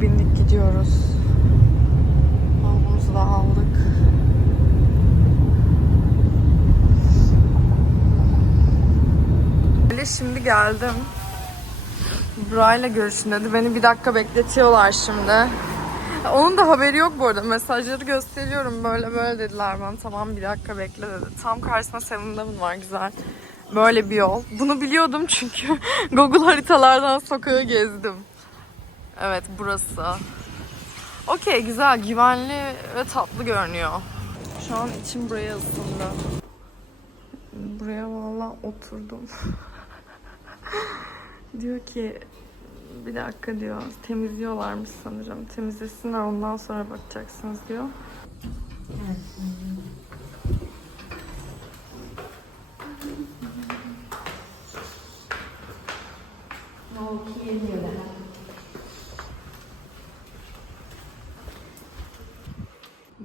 Bindik gidiyoruz. Bavulumuzu da aldık. Böyle şimdi geldim. Burayla görüşün dedi. Beni bir dakika bekletiyorlar şimdi. Onun da haberi yok bu arada. Mesajları gösteriyorum. Böyle böyle dediler bana. Tamam bir dakika bekle dedi. Tam karşısında Seven var güzel. Böyle bir yol. Bunu biliyordum çünkü Google haritalardan sokağı gezdim. Evet burası. Okey güzel, güvenli ve tatlı görünüyor. Şu an içim buraya ısındı. Buraya valla oturdum. diyor ki bir dakika diyor temizliyorlarmış sanırım. Temizlesinler ondan sonra bakacaksınız diyor.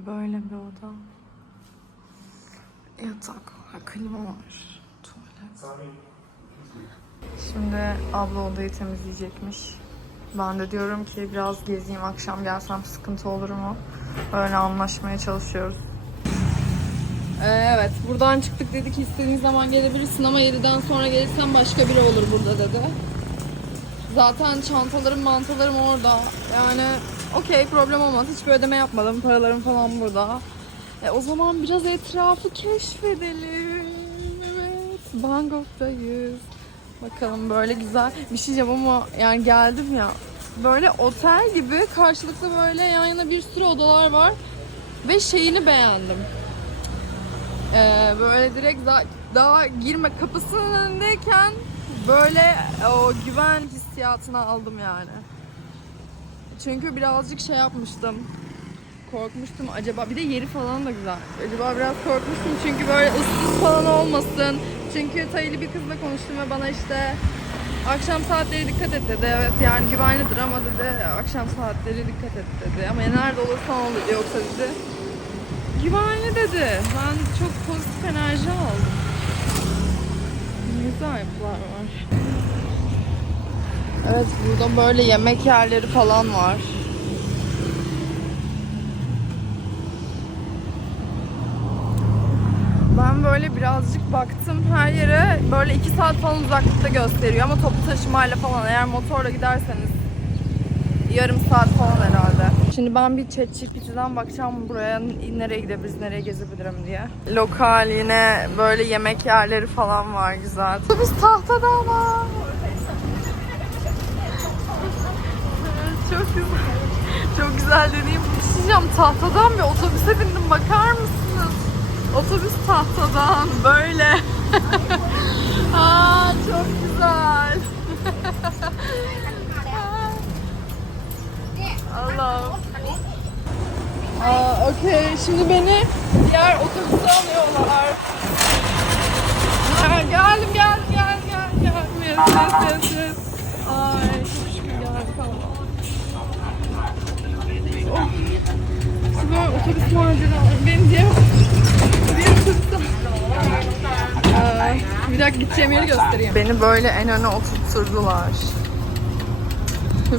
Böyle bir oda. Yatak var, klima var, tuvalet. Şimdi abla odayı temizleyecekmiş. Ben de diyorum ki biraz gezeyim, akşam gelsem sıkıntı olur mu? Öyle anlaşmaya çalışıyoruz. Ee, evet, buradan çıktık dedi ki istediğin zaman gelebilirsin ama 7'den sonra gelirsen başka biri olur burada dedi. Zaten çantalarım, mantalarım orada. Yani okey problem olmaz. Hiçbir ödeme yapmadım. Paralarım falan burada. E, o zaman biraz etrafı keşfedelim. Evet, Bangkok'tayız. Bakalım böyle güzel bir şey diyeceğim ama yani geldim ya. Böyle otel gibi karşılıklı böyle yan yana bir sürü odalar var. Ve şeyini beğendim. Ee, böyle direkt daha, daha girme kapısının önündeyken böyle o güven hissiyatını aldım yani. Çünkü birazcık şey yapmıştım. Korkmuştum acaba. Bir de yeri falan da güzel. Acaba biraz korkmuştum çünkü böyle ıssız falan olmasın. Çünkü Taylı bir kızla konuştum ve bana işte akşam saatleri dikkat et dedi. Evet yani güvenlidir ama dedi akşam saatleri dikkat et dedi. Ama nerede olursan ol dedi yoksa dedi güvenli dedi. Ben çok pozitif enerji aldım. Güzel yapılar var. Evet burada böyle yemek yerleri falan var. Ben böyle birazcık baktım her yere böyle 2 saat falan uzaklıkta gösteriyor ama toplu taşımayla falan eğer motorla giderseniz yarım saat falan herhalde. Şimdi ben bir ChatGPT'den bakacağım buraya nereye gidebiliriz, nereye gezebilirim diye. Lokal yine böyle yemek yerleri falan var güzel. Otobüs tahtada var. Çok güzel. Çok güzel deneyim. Düşüneceğim tahtadan bir otobüse bindim bakar mısınız? Otobüs tahtadan böyle. Aa çok güzel. Allah'ım. Aa, okey. Şimdi beni diğer otobüse alıyorlar. Geldim, geldim, geldim, geldim, geldim. Yes, yes, yes, yes. Ay, çok şükür geldik Allah. Oh. İşte böyle otobüs maceraları. Beni diğer, diğer otobüse Aa, bir dakika gideceğim yeri göstereyim. Beni böyle en öne oturtturdular.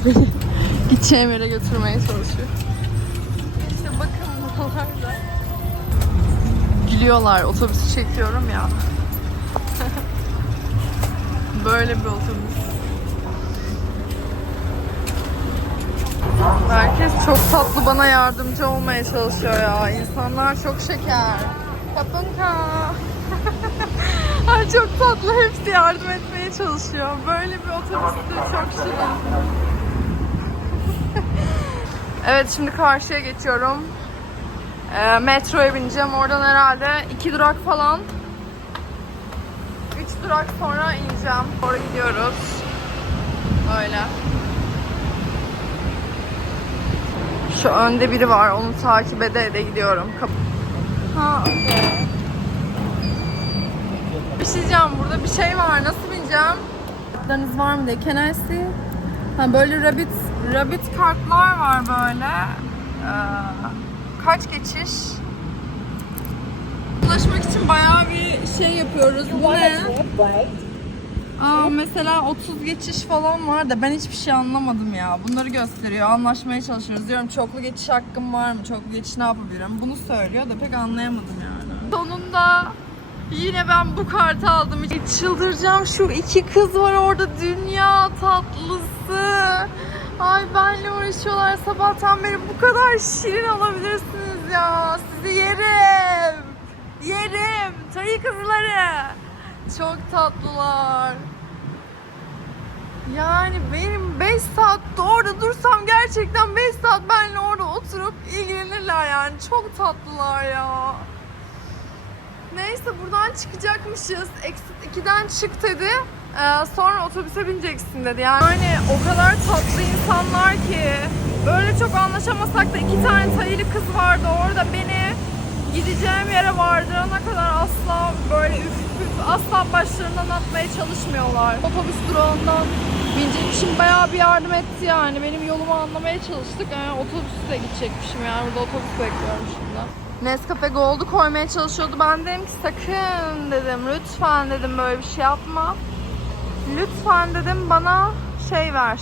Beni gideceğim yere götürmeye çalışıyor. İşte bakın buralar da. Gülüyorlar otobüsü çekiyorum ya. böyle bir otobüs. Herkes çok tatlı bana yardımcı olmaya çalışıyor ya. İnsanlar çok şeker. Kapunka. Ay çok tatlı. Hepsi yardım etmeye çalışıyor. Böyle bir otobüste çok şirin. evet şimdi karşıya geçiyorum. Ee, metroya bineceğim. Oradan herhalde iki durak falan. Üç durak sonra ineceğim. Sonra gidiyoruz. Böyle. Şu önde biri var. Onu takip ede ede gidiyorum. Kap- ha, okey. Bir şey diyeceğim. Burada bir şey var. Nasıl bineceğim? Kartlarınız var mı diye. Can I see? Ha, böyle rabbit, rabbit kartlar var böyle. Ee, kaç geçiş? Ulaşmak için bayağı bir şey yapıyoruz. Bu ne? Aa, mesela 30 geçiş falan var da ben hiçbir şey anlamadım ya. Bunları gösteriyor. Anlaşmaya çalışıyoruz. Diyorum çoklu geçiş hakkım var mı? Çoklu geçiş ne yapabilirim? Bunu söylüyor da pek anlayamadım yani. Sonunda yine ben bu kartı aldım. Çıldıracağım. Şu iki kız var orada. Dünya tatlısı. Ay benle uğraşıyorlar sabahtan beri. Bu kadar şirin olabilirsiniz ya. Sizi yerim. Yerim. Çayı kızları. Çok tatlılar. Yani benim 5 saat orada dursam gerçekten 5 saat benimle orada oturup ilgilenirler yani. Çok tatlılar ya. Neyse buradan çıkacakmışız. Exit 2'den çık dedi. Ee, sonra otobüse bineceksin dedi. Yani hani o kadar tatlı insanlar ki. Böyle çok anlaşamasak da iki tane tayılı kız vardı orada beni gideceğim yere vardırana kadar asla böyle üf üf asla başlarından atmaya çalışmıyorlar. Otobüs durağından binecekmişim bayağı bir yardım etti yani. Benim yolumu anlamaya çalıştık. Yani otobüste gidecekmişim yani burada otobüs bekliyorum şimdi. Nescafe Gold'u koymaya çalışıyordu. Ben dedim ki sakın dedim lütfen dedim böyle bir şey yapma. Lütfen dedim bana şey ver.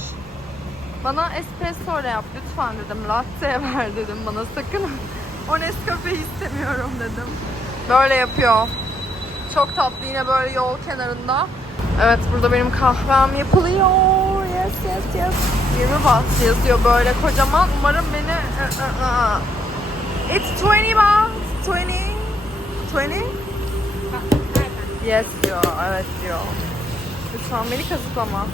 Bana espresso yap lütfen dedim. Latte ver dedim bana sakın. O Nescafe'yi istemiyorum dedim. Böyle yapıyor. Çok tatlı yine böyle yol kenarında. Evet burada benim kahvem yapılıyor. Yes yes yes. 20 baht yazıyor böyle kocaman. Umarım beni... It's 20 baht. 20. 20? Yes diyor. Evet diyor. Lütfen beni kazıklama.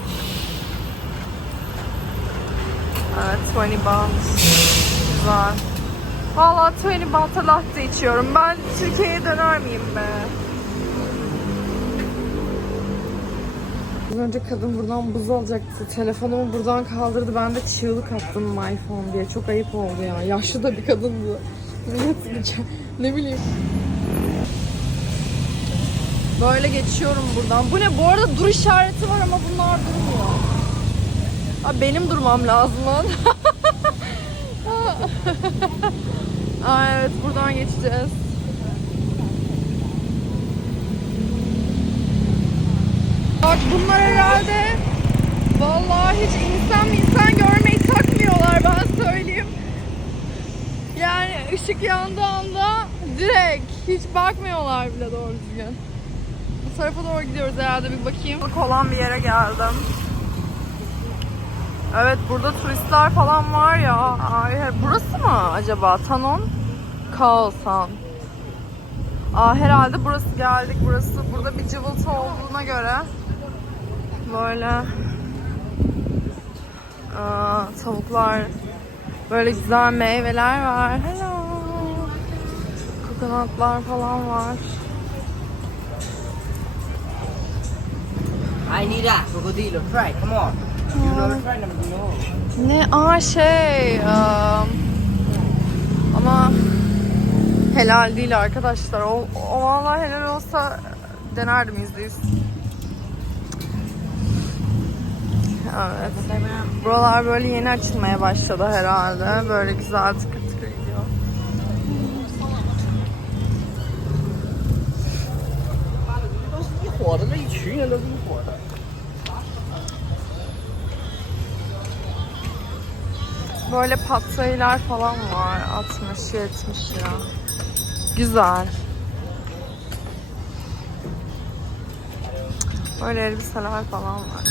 Evet 20 baht. Güzel. Valla 20 baht'a latte içiyorum. Ben Türkiye'ye döner miyim be? Az önce kadın buradan buz alacaktı. Telefonumu buradan kaldırdı. Ben de çığlık attım my phone diye. Çok ayıp oldu ya. Yaşlı da bir kadındı. Millet ne bileyim. Böyle geçiyorum buradan. Bu ne? Bu arada dur işareti var ama bunlar durmuyor. Aa, benim durmam lazım lan. Aa, evet buradan geçeceğiz. Bak bunlar herhalde vallahi hiç insan insan görmeyi takmıyorlar ben söyleyeyim. Yani ışık yandığı anda direkt hiç bakmıyorlar bile doğru düzgün. Bu tarafa doğru gidiyoruz herhalde bir bakayım. Olan bir yere geldim. Evet burada turistler falan var ya. Ay, burası mı acaba? Tanon Kaosan. Aa, herhalde burası geldik. Burası burada bir cıvıltı olduğuna göre böyle aa, tavuklar böyle güzel meyveler var. Hello. Kokonatlar falan var. I need that crocodile. Try, come on. You know, try number no. Ne? Aa şey aa, ama helal değil arkadaşlar. O, o vallahi helal olsa denerdim yüzde Evet. Buralar böyle yeni açılmaya başladı herhalde. Böyle güzel tıkır tıkır gidiyor. Böyle patlayılar falan var. 60-70 lira. Güzel. Böyle elbiseler falan var.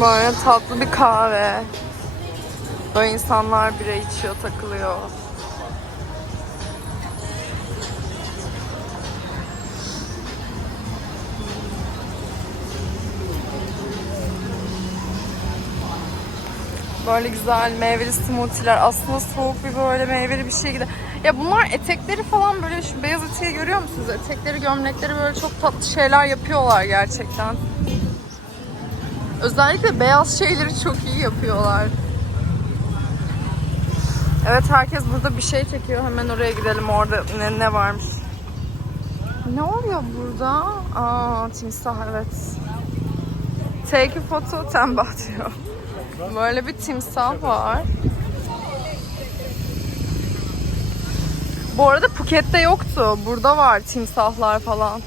Böyle tatlı bir kahve. Böyle insanlar bira içiyor, takılıyor. Böyle güzel meyveli smoothie'ler. Aslında soğuk bir böyle meyveli bir şey gider. Ya bunlar etekleri falan böyle şu beyaz eteği görüyor musunuz? Etekleri, gömlekleri böyle çok tatlı şeyler yapıyorlar gerçekten. Özellikle beyaz şeyleri çok iyi yapıyorlar. Evet herkes burada bir şey çekiyor. Hemen oraya gidelim orada ne, ne varmış. Ne oluyor burada? Aa timsah evet. Take a photo, ten baht diyor. Böyle bir timsah var. Bu arada Phuket'te yoktu. Burada var timsahlar falan.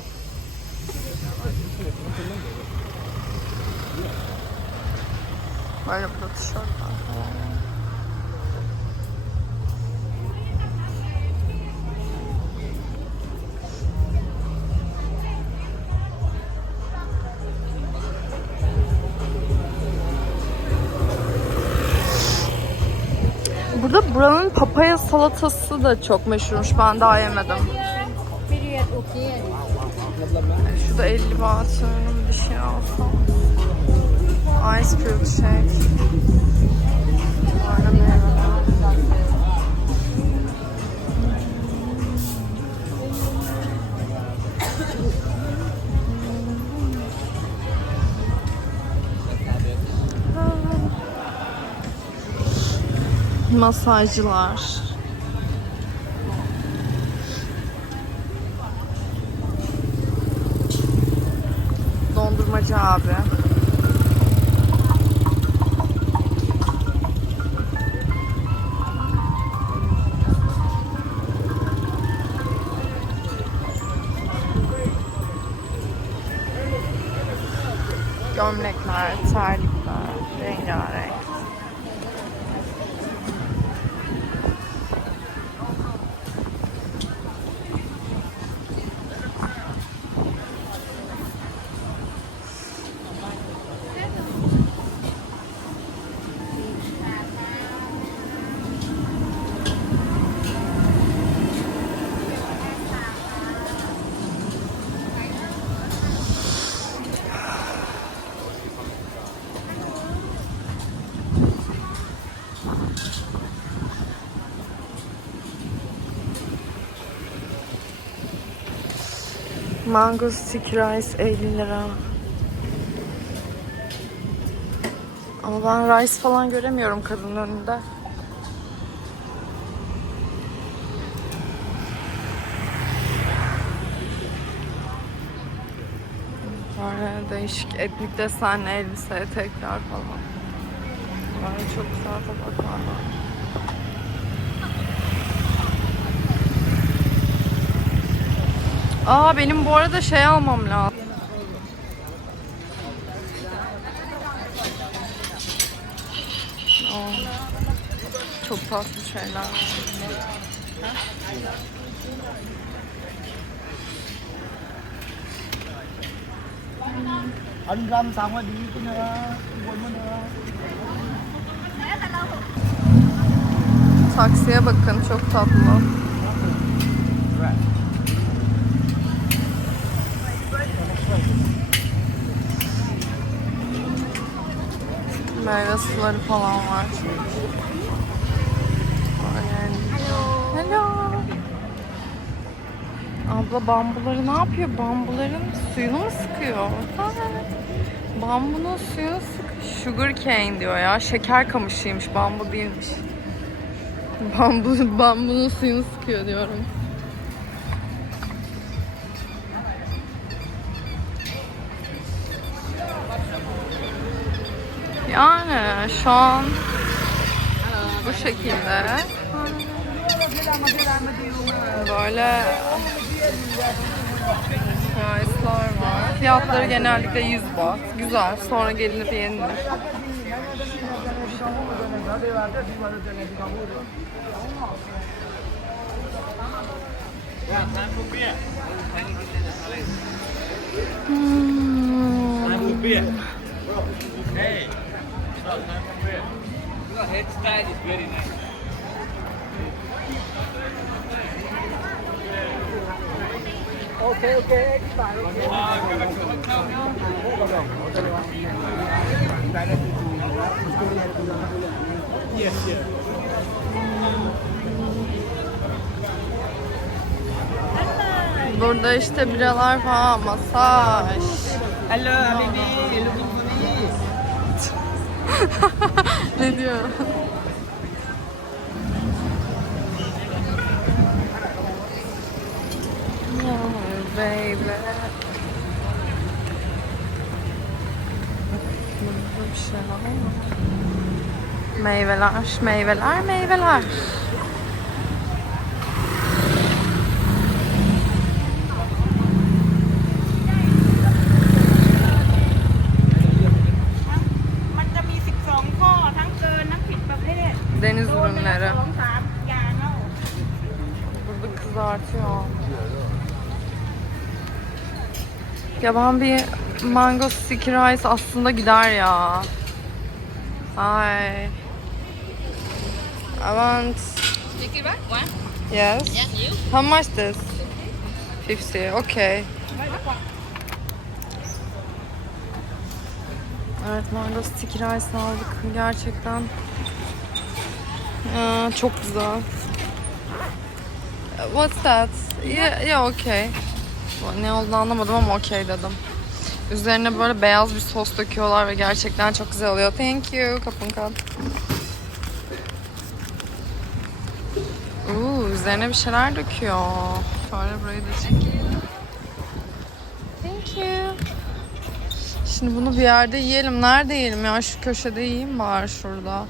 Böyle burada tişörtler falan. Salatası da çok meşhurmuş. Ben daha yemedim. Şurada 50 bahtının bir şey alsam. Ice fruit shake. Meyveler. Masajcılar. Abi. Gömlekler, Mango sticky rice 50 lira. Ama ben rice falan göremiyorum kadının önünde. Böyle değişik etnik desenli elbise, etekler falan. Böyle çok güzel tabaklar var. Aa benim bu arada şey almam lazım. Çok tatlı şeyler. Anh găm xong rồi đi cái nữa. Quên mất nữa. Taksiye bakın çok tatlı. Meyve suları falan var. Hello. Hello. Abla bambuları ne yapıyor? Bambuların suyunu mu sıkıyor? Ha. Bambunun suyunu sık. Sugar cane diyor ya. Şeker kamışıymış. Bambu değilmiş. Bambu, bambunun suyunu sıkıyor diyorum. Yani şu an bu şekilde böyle price'lar var. Fiyatları genellikle 100 baht. Güzel. Sonra gelinip yenilir. Hmm. İs very nice. Okay, okay. Yes, yes. Burada işte biralar falan, masaj. Hello, baby. Ne diyor? Oh, var. Meyveler, meyveler, meyveler. ürünleri. Burada kızartıyor. Ya ben bir mango sticky rice aslında gider ya. Ay. I want... Sticky rice? Yes. Yeah, you? How much this? 50. 50, okay. Evet mango sticky rice aldık. Gerçekten Aa, çok güzel. What's that? Yeah, yeah okay. Ne olduğunu anlamadım ama okay dedim. Üzerine böyle beyaz bir sos döküyorlar ve gerçekten çok güzel oluyor. Thank you. Kapın kat. Uuu üzerine bir şeyler döküyor. Şöyle burayı da çekeyim. Thank you. Şimdi bunu bir yerde yiyelim. Nerede yiyelim ya? Şu köşede yiyeyim bari şurada.